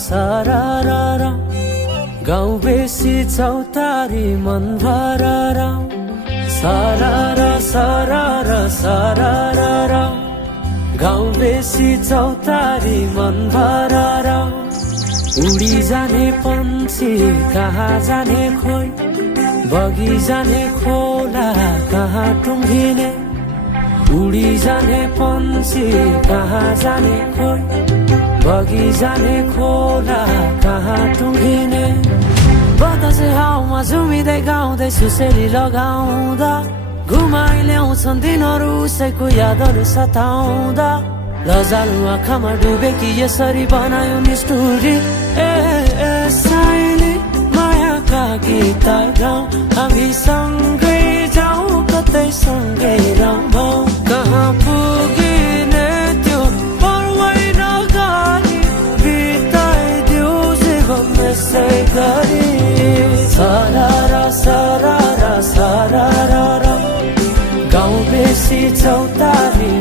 सारारा गाउँ बेसी चौतारी मन भरारा सारारा सारारा सारारा गाउँ बेसी चौतारी मन भरारा उडी जाने पन्छी कहाँ जाने खोइ बगी जाने खोला कहाँ टुङ्गिने उडी जाने पन्छी कहाँ जाने खोइ बगी जाने खोला कहाँ टुङ्गिने बतासे हाउमा झुमिँदै गाउँदै सुसेली लगाउँदा घुमाइ ल्याउँछन् दिनहरू उसैको यादहरू सताउँदा लजालु आँखामा डुबेकी यसरी बनायो निष्ठुरी ए साइली मायाका गीत गाउँ हामी सँगै जाउँ कतै सँगै रमाउँ कहाँ पुगिने त्यो पर्वै नगरी बिताइदिउ जीवन यसै गरी सारारा सारारा सारारा गाउँ बेसी चौतारी